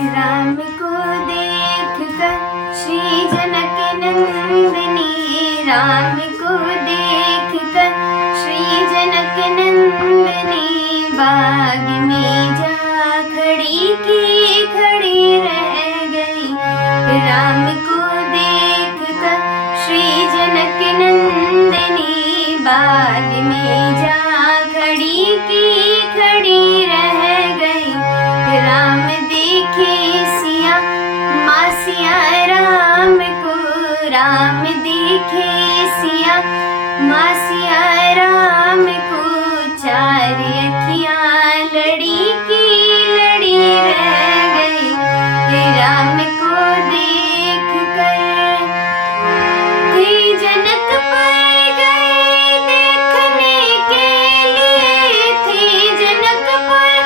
राम को देख कर श्री जनक नंदिनी, राम को देख कर श्री जनक नंदिनी, बाग में जा खड़ी की खड़ी रह गई। राम को देख कर श्री जनक नंदिनी, बाग में जा खड़ी की खड़ी रह गई। राम देखे सिया माँ सिया राम को, राम देखे सिया माँ सिया राम को, चार अखियाँ लड़ी की लड़ी रह गई। राम को देख कर थे जनक पर गए देखने के लिए, थे जनक पर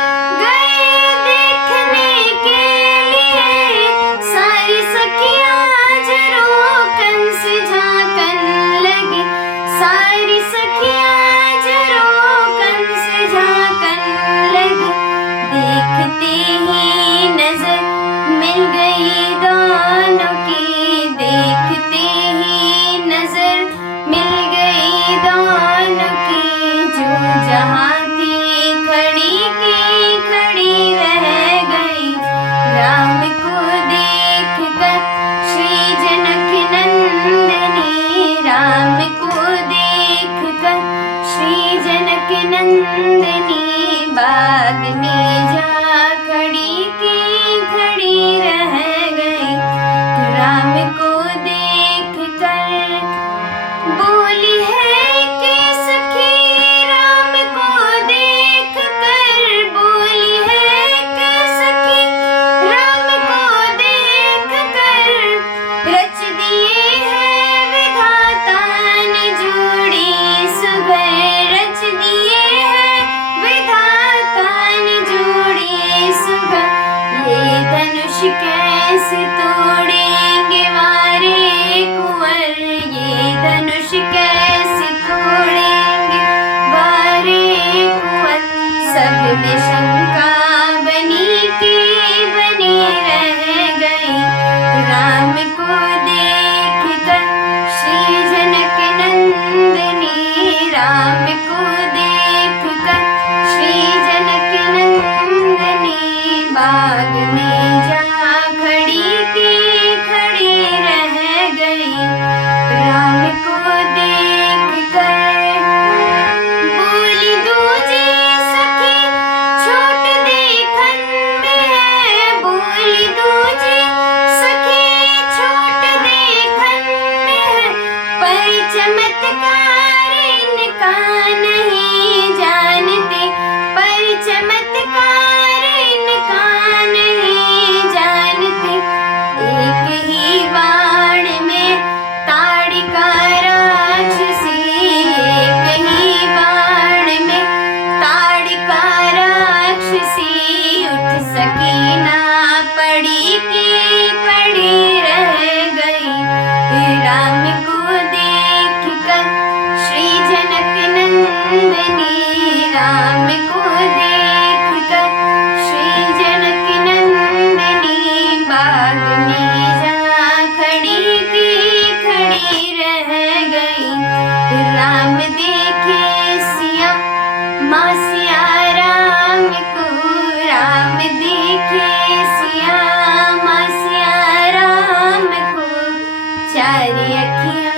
गए देखने के लिए, सारी सखियाँ झरोखन से झांकन लगी, सारी सखियाँ झरोखन से झांकन लगी। देखते ही नजर मिल गई दोनों की, देखते ही नजर मिल गई दोनों की, जो जहाँ थी खड़ी की खड़ी रह गई। राम को देख कर श्री जनक नंदिनी, राम को देख कर श्री जनक नंदिनी, बाग में जा खड़ी की खड़ी रह गई। राम को देख कर बोली है कि सखी, राम को देख कर बोली है कि सखी, राम को देख कर रच दिए है विधाता ने जोड़ी सुबह, रच दिए है विधाता ने जोड़ी सुबह। ये धनुष कैसे तोड़ेंगे वारे कुंवर, ये धनुष कैसे तोड़ेंगे वारे कुंवर। सब में शंका बनी की बनी रह गई। राम को देख कर श्री जनक नंदिनी, राम को देख कर श्री जनक नंदिनी, बाग में जा खड़ी की खड़ी रह गई। राम को देख कर बोली दूजी सखी, छोट देखन में है, बोली दूजी सखी, छोट देखन में है, पर चमत्कार इनका नहीं जानते, पर चमत्कार इनका नहीं जानते। एक ही बाण में ताड़िका राक्षसी, एक ही बाण में ताड़िका राक्षसी, उठ सकी ना पड़ी की पड़ी रह गई। राम को देख कर श्री जनक नंदिनी, राम को देख कर श्री जनक नंदिनी, बाग में जा खड़ी की खड़ी रह गई। राम देखे सिया माँ सिया राम को, राम देखे सिया माँ सिया राम को, चार अखियाँ